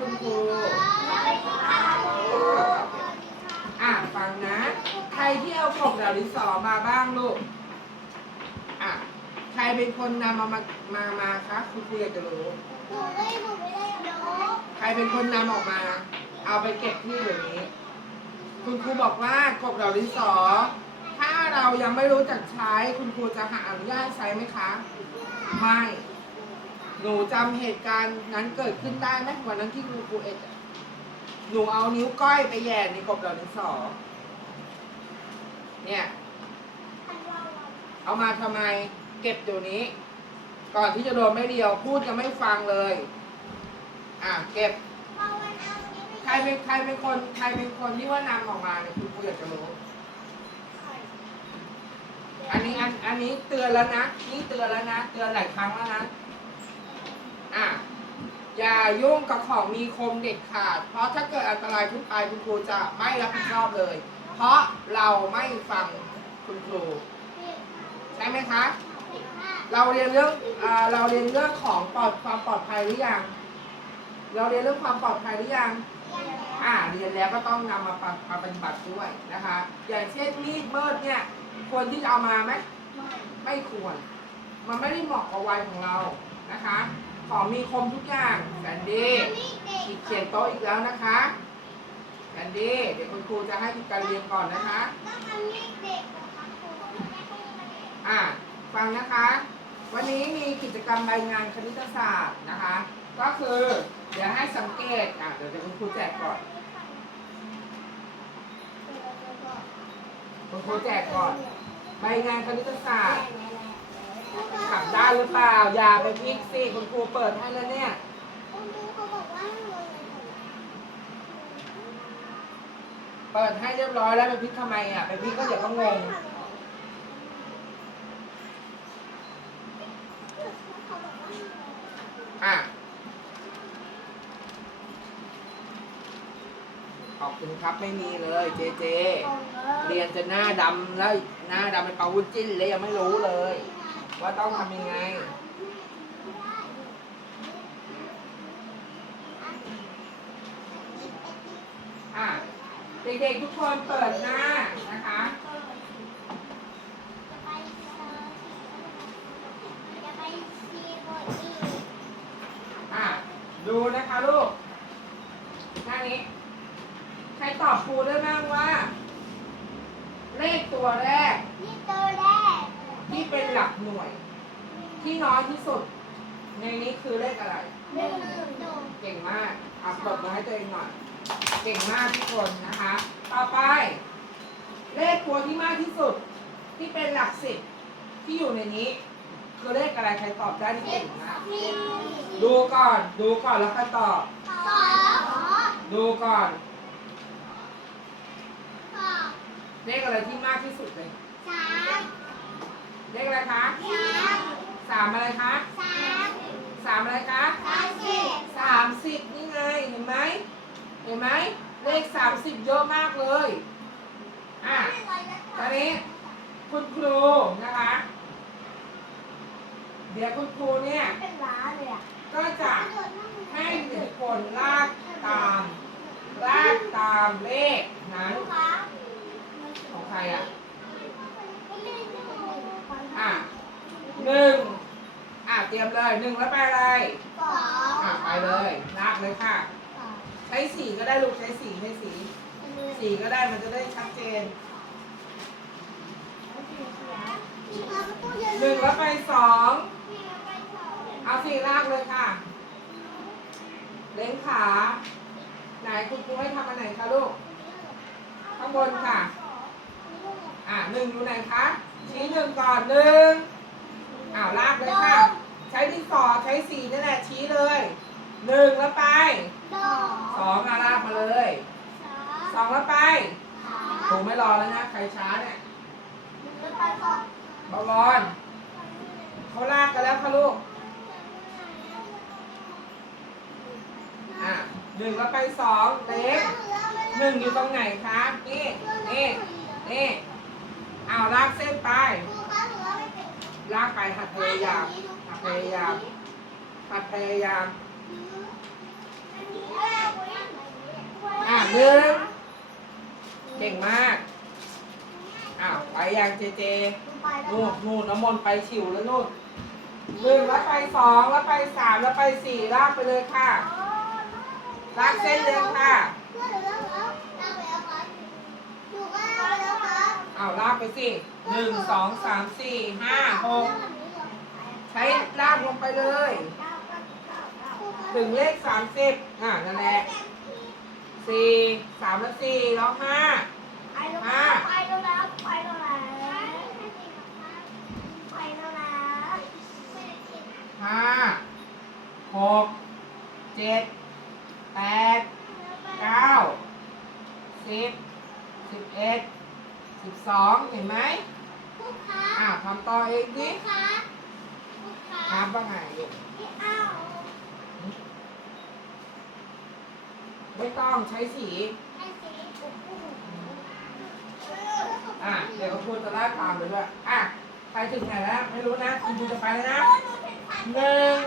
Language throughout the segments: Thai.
คุณครูอะฟังนะ ใครที่เอากบดาวดินสอมาบ้างลูกอะใครเป็นคนนำมามามามาคะคุณครูอยากจะรู้ใครเป็นคนนำออกมา เอาไปเก็บที่เดี๋ยวนี้ คุณครูบอกว่ากบดาวดินสอ ถ้าเรายังไม่รู้จักใช้คุณครูจะหาอนุญาตใช้ไหมคะ ไม่ หนูจำเหตุการณ์นั้นเกิดขึ้นได้ไหมวันนั้นที่คุณครูเอ็ดอะหนูเอานิ้วก้อยไปแหย่ในกบดาวดินสอเนี่ย เอามาทำไมเก็บเดี๋ยวนี้ ก่อนที่จะโดนไม่เดียว พูดยังไม่ฟังเลย อะเก็บ ใครเป็นใครเป็นคนใครเป็นคนที่ว่านำออกมาเนี่ยคุณครูอยากจะรู้ อันนี้อันอันนี้เตือนแล้วนะ นี่เตือนแล้วนะ เตือนหลายครั้งแล้วนะ อะอย่ายุ่งกับของมีคมเด็ดขาด เพราะถ้าเกิดอันตรายขึ้นไปคุณครูจะไม่รับผิดชอบเลย เพราะเราไม่ฟังคุณครู ใช่ไหมคะ เราเรียนเรื่องอ่าเราเรียนเรื่องของปลอดความปลอดภัยหรือยัง เราเรียนเรื่องความปลอดภัยหรือยัง อ่าเรียนแล้วก็ต้องนำมาปะมาปฏิบัติด้วยนะคะ อย่างเช่นมีดเมิดเนี่ยควรที่จะเอามาไหมไม่ควร มันไม่ได้เหมาะกับวัยของเรานะคะของ มีคมทุกอย่างแซนดี้ขีดเขียนโต๊ะอีกแล้วนะคะแซนดี้เดี๋ยวคุณครูจะให้การเรียนก่อนนะคะอะฟังนะคะ วันนี้มีกิจกรรมใบงานคณิตศาสตร์นะคะ ก็คือเดี๋ยวให้สังเกตอะเดี๋ยวจะคุณครูแจกก่อนคุณครูแจกก่อน ใบงานคณิตศาสตร์ กลับด้านหรือเปล่า อย่าไปพลิกสิคุณครูเปิดให้แล้วเนี่ยเปิดให้เรียบร้อยแล้วไปพลิกทำไมอะ ไปพลิกก็เดี๋ยวก็งงอะ ขอบคุณครับไม่มีเลยเจเจ เรียนจะหน้าดำแล้วหน้าดำเป็นปลาวุ้นจิ้นเลยยังไม่รู้เลย ว่าต้องทำยังไง อะ เด็กๆทุกคนเปิดหน้านะคะอะดูนะคะลูกหน้านี้ ใครตอบครูได้บ้างว่า เลขตัวแรกที่เป็น หลักหน่วย ที่น้อยที่สุด ในนี้คือเลขอะไรเก่งมากอัปรบมือให้ตัวเองหน่อย เก่งมากทุกคนนะคะ ต่อไป เลขตัวที่มากที่สุด ที่เป็นหลักสิบที่อยู่ในนี้ คือเลขอะไรใครตอบได้ที่เก่งมากดูก่อน ดูก่อนแล้วค่อยตอบดูก่อน เลขอะไรที่มากที่สุดเลย เลขอะไรคะสามอะไรคะสามอะไรคะสามสิบนี่ไงเห็นไหมเห็นไหมเลขสามสิบเยอะมากเลยอะตอนนี้คุณครูนะคะ เดี๋ยวคุณครูเนี่ยก็จะให้หนึ่งคนลากตามลากตามเลขนั้นของใครอะ อะหนึ่งอะ เตรียมเลยหนึ่งแล้วไปอะไรอะไปเลยลากเลยค่ะใช้สีก็ได้ลูกใช้สีใช้สีสีก็ได้มันจะได้ชัดเจนหนึ่งแล้วไปสองเอาสีลากเลยค่ะ เล้งขาไหนคุณครูให้ทำอันไหนคะลูกข้างบนค่ะ อะหนึ่งอยู่ไหนคะชี้หนึ่งก่อนหนึ่งอ้าวลากเลยค่ะใช้ที่สอใช้สีนี่แหละชี้เลยหนึ่งแล้วไปสองอะลากมาเลยสองแล้วไปถูไม่รอแล้วนะใครช้าเนี่ยบอลอนเขาลากกันแล้วค่ะลูกอะหนึ่งแล้วไปสองเล็กหนึ่งอยู่ตรงไหนคะนี่นี่นี่อ้าวลากเส้นไป ลากไปหัดพยายามหัดพยายาม หัดพยายามอะหนึ่งเก่งมากอ้าวไปยังเจเจนู่นนู่นน้ำมนต์ไปฉิวแล้วนู่นหนึ่งแล้วไปสองแล้วไปสามแล้วไปสี่ลากไปเลยค่ะลากเส้นเลยค่ะอ้าวลากไปสิหนึ่งสองสามสี่ห้าหกใช้ลากลงไปเลย ถึงเลขสามสิบอะนั่นแหละสี่สามแล้วสี่แล้วห้าห้าหกเจ็ดแปดเก้าสิบสิบเอ็ดสิบสองเห็นไหมอ่าทำต่อเองดิถามว่าไงลูกไม่ต้อง ใช้สี อะ เดี๋ยวคุณจะไล่ตามไปด้วย อะ ใครถึงไหนแล้ว ไม่รู้นะคุณครูจะไปแล้วนะหนึ่ง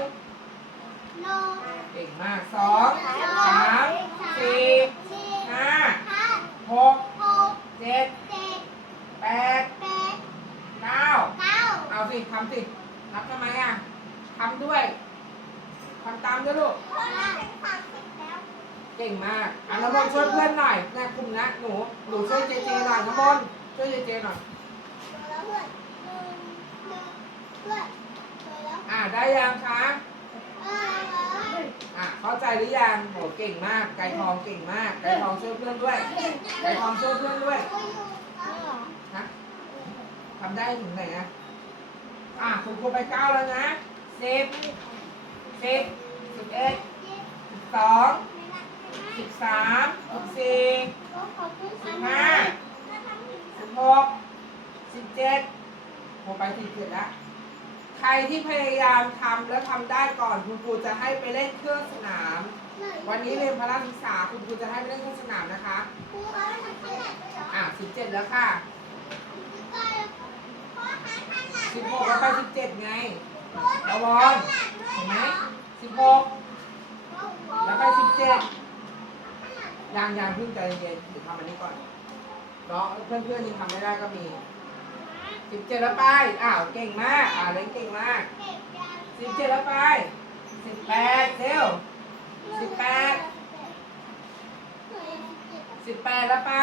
เก่งมากสองสามสี่ห้าหกเจ็ดแปดเก้าเอาสิทำสินับทำไมอะทำด้วยทำตามด้วยลูก เก่งมากอะน้ำมนต์ช่วยเพื่อนหน่อยแม่คุมนะหนูหนูช่วยเจเจหน่อยน้ำมนต์ช่วยเจเจหน่อยอะได้ยังคะอะเข้าใจหรือยังโหเก่งมาก ไก่ทองเก่งมาก ไก่ทองช่วยเพื่อนด้วย ไก่ทองช่วยเพื่อนด้วยฮะทำได้ถึงไหนนะอะคุณครูไปเก้าแล้วนะสิบสิบสิบเอ็ดสิบสอง สิบสามสิบสี่สิบห้าสิบหกสิบเจ็ดโมไปสิบเจ็ดล้วใครที่พยายามทำแล้วทำได้ก่อนคุณครูจะให้ไปเล่นเครื่องสนาม วันนี้เรียนพละศึกษาคุณครูจะให้ไปเล่นเครื่องสนามนะคะอะสิบเจ็ดแล้วค่ะสิบหกแล้วไปสิบเจ็ดไงระวอนเห็นไหมสิบหกแล้วไปสิบเจ็ด ยังยังเพิ่งใจเย็นๆเดี๋ยวทำอันนี้ก่อนเนาะเพื่อนๆยังทำไม่ได้ก็มีสิบเจ็ดแล้วไปอ้าวเก่งมากอ่าเล่นเก่งมากสิบเจ็ดแล้วไปสิบแปดเร็วสิบแปดสิบแปดแล้วไป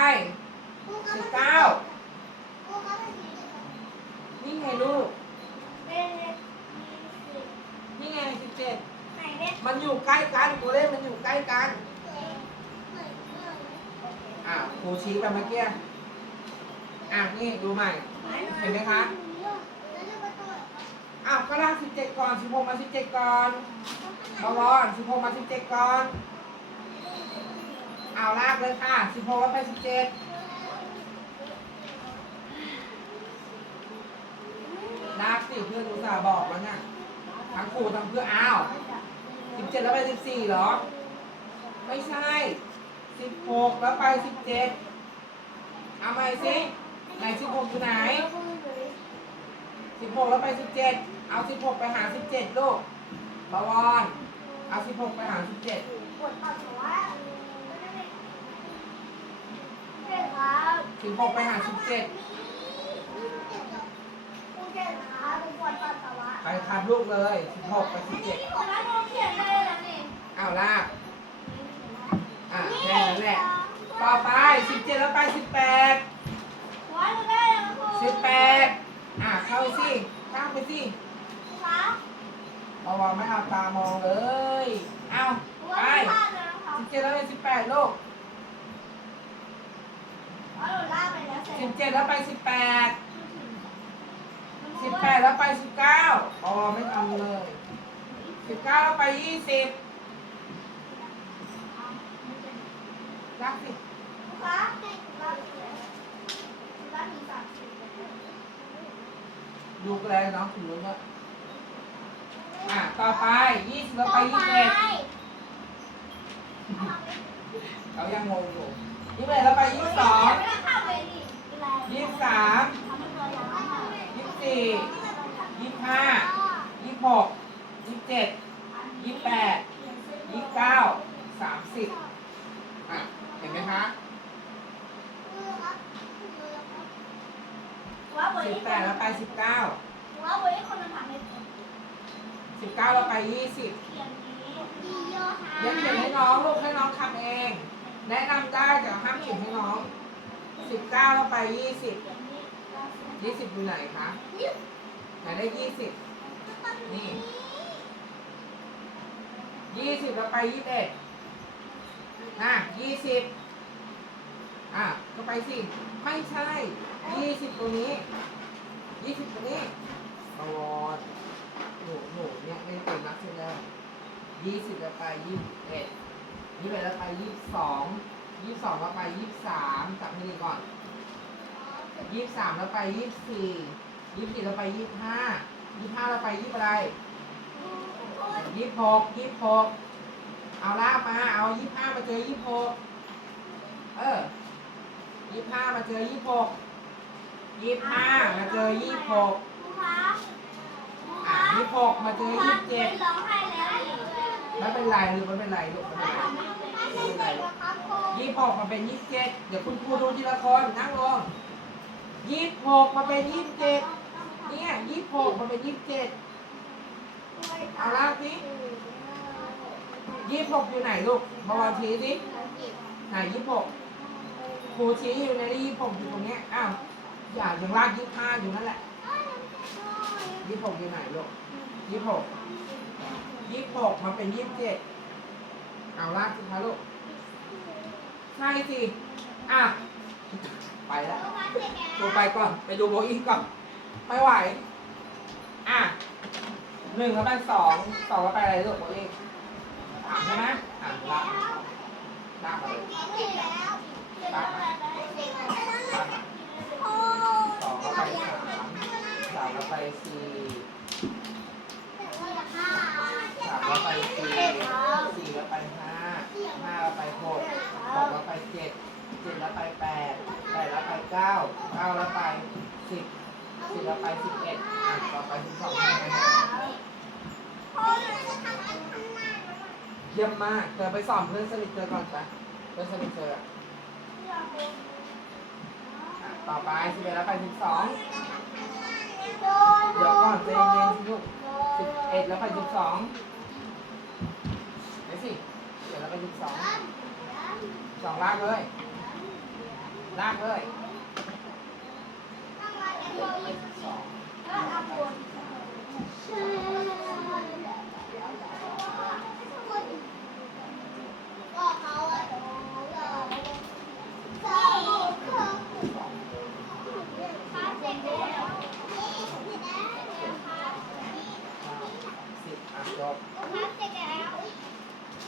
สิบเก้านี่ไงลูกนี่ไงสิบเจ็ดมันอยู่ใกล้กันตัวเลขมันอยู่ใกล้กัน อ่าครูชี้ไปเมื่อกี้ อะ นี่ดูใหม่ เห็นไหมคะ อ้าวก็ลากสิบเจ็ดก่อนสิบหกมาสิบเจ็ดก่อนบวรสิบหกมาสิบเจ็ดก่อน เอาลากเลยค่ะสิบหกแล้วไปสิบเจ็ดลากสิเพื่อนอุตส่าห์บอกแล้วน่ะทั้งครูทั้งเพื่ออ้าวสิบเจ็ดแล้วไปสิบสี่เหรอ ไม่ใช่ สิบหกแล้วไปสิบเจ็ดเอาใหม่สิไหนสิบหกอยู่ไหนสิบหกแล้วไปสิบเจ็ดเอาสิบหกไปหาสิบเจ็ดลูกบวรเอาสิบหกไปหาสิบเจ็ดสิบหกไปหาสิบเจ็ดไปครับลูกเลยสิบหกไปสิบเจ็ดเอาลากอะ แค่นั้นแหละ ต่อไปสิบเจ็ดแล้วไปสิบแปดสิบแปดอะเข้าสิข้ามไปสิบวรไม่เอาตามองเลย เอาไปสิบเจ็ดแล้วไปสิบแปดลูกสิบเจ็ดแล้วไปสิบแปดสิบแปดแล้วไปสิบเก้าอ๋อไม่ทำเลยสิบเก้าแล้วไปยี่สิบ รักสิดูแลน้องถึงรู้ว่าอะต่อไปยี่สิบไปยี่สิบเอ็ดเขายังงงอยู่ยี่สิบเอ็ดแล้วไปยี่สิบสองยี่สิบสามยี่สิบสี่ยี่สิบ หกยี่สิบเจ็ดยี่สิบแปดยี่สิบเก้าสามสิบอะ เห็นไหมคะ ว่าเบอร์ สิบ นี้ แปดแล้วไปสิบเก้า ว่าเบอร์นี้คนมันทำให้เขียน สิบเก้าแล้วไปยี่สิบ นี้ เดี๋ยวเขียนให้น้องลูกให้น้องทำเอง แนะนำได้แต่ห้ามเขียนให้น้องสิบเก้าแล้วไปยี่สิบ เขียนนี้ ยี่สิบอยู่ไหนคะ ได้ยี่สิบนี่ยี่สิบแล้วไปยี่สิบเอ็ดอะยี่สิบอะก็ไปสิ ไม่ใช่ยี่สิบตัวนี้ยี่สิบตัวนี้ตลอดหนูหนูเนี่ยไม่ได้เป็นนักแสดงยี่สิบแล้วไปยี่สิบเอ็ดยี่สิบเอ็ดแล้วไปยี่สิบสองยี่สิบสองแล้วไปยี่สิบสามจับให้ดีก่อนยี่สิบสามแล้วไปยี่สิบสี่ ยี่สิบสี่แล้วไปยี่สิบห้ายี่สิบห้าแล้วไปยี่สิบอะไรยี่สิบหกยี่สิบหกเอาลากมา เอายี่สิบห้ามาเจอยี่สิบหกเออยี่สิบห้ามาเจอยี่สิบหกยี่สิบห้ามาเจอยี่สิบหกอะยี่สิบหกมาเจอยี่สิบเจ็ดไม่ร้องไห้แล้วไม่เป็นไรหรือไม่เป็นไรลูกไม่เป็นไรไม่เป็นไรยี่สิบหกมาเป็นยี่สิบเจ็ดเดี๋ยวคุณครูดูทีละคนนั่งลงยี่สิบหกมาเป็นยี่สิบเจ็ด เนี่ยยี่สิบหกมาเป็นยี่สิบเจ็ดเอาลากสิยี่สิบหกอยู่ไหนลูกมาวางชี้สิไหนยี่สิบหกครูชี้อยู่ในยี่สิบหกอยู่ตรงเนี้ยอ้าวอย่ายังลากยี่สิบห้าอยู่นั่นแหละยี่สิบหกอยู่ไหนลูกยี่สิบหกยี่สิบหกมาเป็นยี่สิบเจ็ดเอาลากสิคะลูกใช่สิ อะ ไปแล้วตัวไปก่อน ไปดูโบอิงก่อน ไม่ไหว อะหนึ่งแล้วไปสองสองแล้วไปอะไรลูกโบอิงสามใช่ไหมอะลากลากมาเลยลากมาลากมาสองแล้วไปสามสามแล้วไปสี่สามแล้วไปสี่สี่แล้วไปห้าห้าแล้วไปหกหกแล้วไปเจ็ดเจ็ดแล้วไปแปดแปดแล้วไปเก้าเก้าแล้วไปสิบ สิบแล้วไปสิบเอ็ดต่อไปสิบสองเยี่ยมมากเธอไปสอบเพื่อนสนิทเธอก่อนไปเพื่อนสนิทเธออะต่อไปสิบเอ็ดแล้วไปสิบสองเดี๋ยวก่อนใจเย็นๆสิลูกสิบเอ็ดแล้วไปสิบสองไปสิสิบเอ็ดแล้วไปสิบสองสองลากเลยลากเลยไปสิบสอง สิบอะ จบ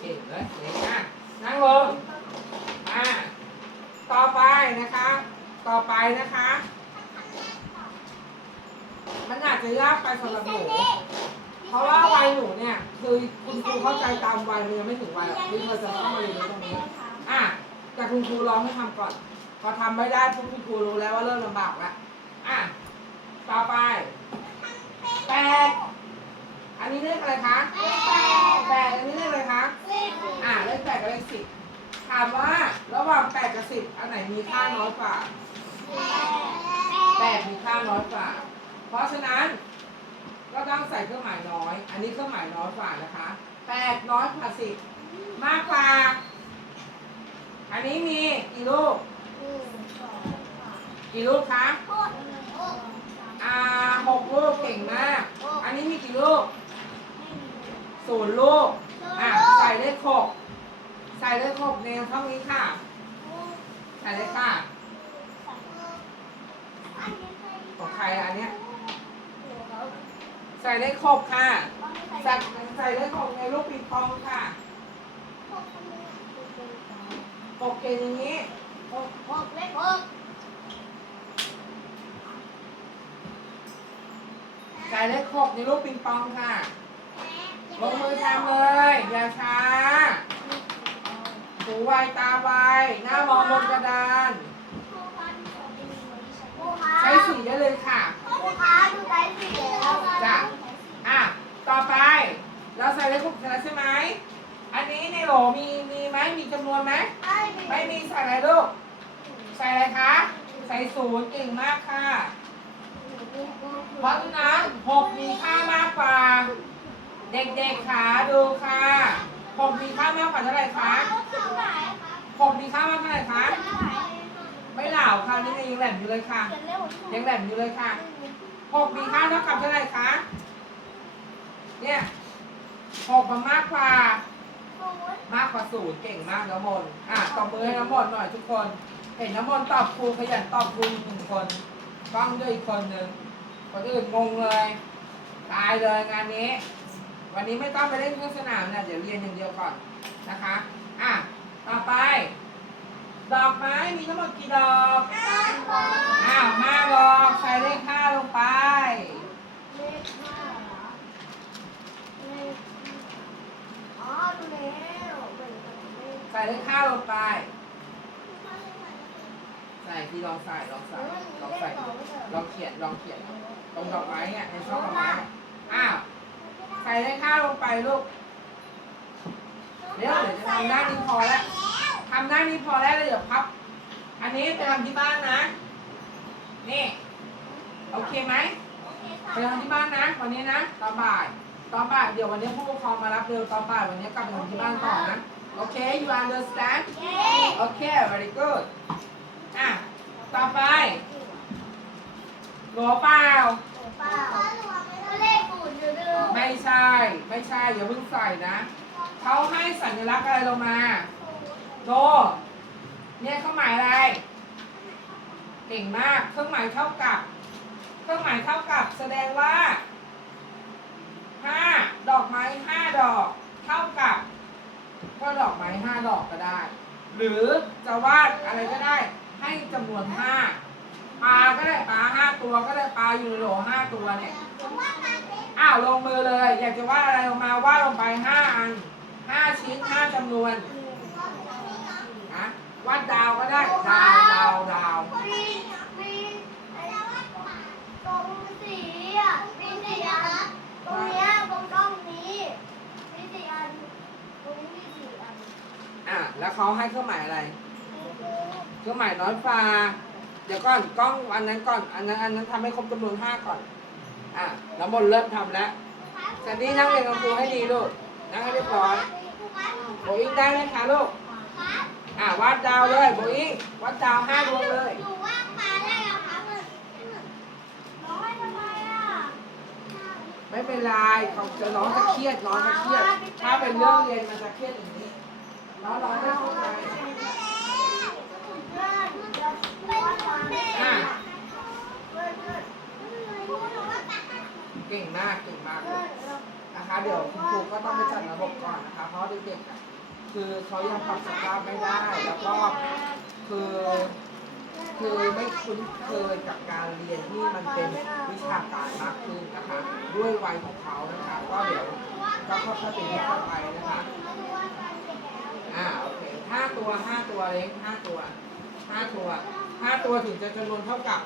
เก่งเลยเก่งอะนั่งลงอะต่อไปนะคะ ต่อไปนะคะมันอา จจะยากไปสำหรับหนูเพราะว่าวัยหนูเนี่ยคือคุณครูเข้าใจตามวัยมันยังไม่ถึงวัยหรอกที่เธอจะต้องมาเรียนรู้ตรงนี้อะแต่คุณครูลองให้ทำก่อน พอทำไม่ได้พวกคุณครูรู้แล้วว่าเริ่มลำบากแล้วอะต่อไปแปดอันนี้เลขอะไรคะแปดอันนี้เลขอะไรคะ อะเลขแปดกับเลขสิบถามว่าระหว่างแปดกับสิบอันไหนมีค่าน้อยกว่าแปดมีค่าน้อยกว่า เพราะฉะนั้นก็ต้องใส่เครื่องหมายน้อย อันนี้เครื่องหมายน้อยกว่านะคะแปดน้อยกว่าสิบมากกว่า อันนี้มีกี่ลูก กี่ลูกคะ อ่าหกลูกเก่งมาก อันนี้มีกี่ลูกศูนย์ลูก อะใส่เลขหกใส่เลขหกในช่องนี้ค่ะ ใส่เลยค่ะ ของใครอะอันเนี้ย ใส่เลขหกค่ะใส่ใส่เลขหกในลูกปิงปองค่ะหกเก่งอย่างนี้ใส่เลขหกในลูกปิงปองค่ะลงมือทำเลย อย่าช้าหูไวตาไวหน้ามองบนกระดาน ใช้สีได้เลย ค่ะจ้ะอะ ต่อเลขหกเสร็จแล้วใช่ไหม อันนี้ในโหลมีมีไหมมีจำนวนไหมไม่มีใส่อะไรลูก ใส่อะไรคะ ใส่ศูนย์เก่งมากค่ะ เพราะฉะนั้นหกมีค่ามากกว่า เด็กๆขาดูค่ะหกมีค่ามากกว่าเท่าไหร่คะหกมีค่ามากเท่าไหร่คะ ไม่เหล่าค่ะนี่ยังแหลมอยู่เลยค่ะ ยังแหลมอยู่เลยค่ะ หกมีค่าเท่ากับเท่าไหร่คะ เนี่ยหกมันมากกว่า มากกว่าศูนย์เก่งมากน้ำมนต์อะตบมือให้น้ำมนต์หน่อยทุกคน เห็นน้ำมนต์ตอบครูขยันตอบครูอีกหนึ่งคนกล้องด้วยอีกคนหนึ่งคนอื่นงงเลย ตายเลยงานนี้ วันนี้ไม่ต้องไปเล่นเครื่องสนามนะเดี๋ยวเรียนอย่างเดียวก่อนนะคะ อะ ต่อไป ดอกไม้มีทั้งหมดกี่ดอกอ้าวห้าดอกใส่เลขห้าลงไป ใส่เลขห้าลงไป ใส่ที่ลองใส่ลองใส่ลองใส่ดูลองเขียนลองเขียนตรงดอกไม้เนี่ยในช่องดอกไม้เนี่ยอ้าวใส่เลขห้าลงไปลูกเดี๋ยวเดี๋ยวจะทำหน้านี้พอแล้วทำหน้านี้พอแล้วแล้วเดี๋ยวพับ อันนี้ไปทำที่บ้านนะ นี่โอเคไหมไปทำที่บ้านนะ วันนี้นะตอนบ่ายตอนบ่ายเดี๋ยววันนี้ผู้ปกครองมารับเร็วตอนบ่ายวันนี้กลับไปทำที่บ้านต่อนะ โอเค you understand โอเค very good อะต่อไปหลัวเปล่าไม่ใช่ ไม่ใช่ อย่าเพิ่งใส่นะ เขาให้สัญลักษณ์อะไรลงมาโดเนี่ยเครื่องหมายอะไร เก่งมาก เครื่องหมายเท่ากับ เครื่องหมายเท่ากับแสดงว่าห้าดอกไม้ห้าดอกเท่ากับ ก็ดอกไม้ห้าดอกก็ได้ หรือจะวาดอะไรก็ได้ให้จำนวนห้าปลาก็ได้ปลาห้าตัวก็ได้ปลาอยู่ในโหลห้าตัวเนี่ยอ้าวลงมือเลย อยากจะวาดอะไรลงมาวาดลงไปห้าอันห้าชิ้นห้าจำนวนนะวาดดาวก็ได้ดาวดาวดาวตรงสีอะมีสีอันตรงเนี้ยตรงกล้องนี้มีสี่อันตรงนี้มี อะแล้วเขาให้เครื่องหมายอะไร เครื่องหมายน้อยฟ้าเดี๋ยวก่อนกล้องอันนั้นก่อน อันนั้นอันนั้นทำให้ครบจำนวนห้าก่อน อะแล้วบนเริ่มทำแล้วแซนดี้นั่งเรียนกับครูให้ดีลูก นั่งให้เรียบร้อยโบอิงได้ไหมคะลูกอะวาดดาวเลยโบอิงวาดดาวห้าดวงเลยได้แล้วครับน้อยทำไมอะไม่เป็นไรเขาจะน้องจะเครียดน้องจะเครียด ถ้าเป็นเรื่องเรียนมันจะเครียดอย่างนี้ น้องร้องไม่เข้าใจอะเก่งมากเก่งมากเลยนะคะ เดี๋ยวคุณครูก็ต้องไปจัดระบบก่อนนะคะ เพราะเด็กๆอะคือเขายังปรับสภาพไม่ได้ แล้วก็คือคือไม่คุ้นเคยกับการเรียนที่มันเป็นวิชาการมากขึ้นนะคะ ด้วยวัยของเขานะคะ ก็เดี๋ยวก็ค่อยๆเป็นค่อยๆไปนะคะ อ่าโอเคห้าตัวห้าตัวเล็กห้าตัวห้าตัวห้าตัวถึงจะจำนวนเท่ากับ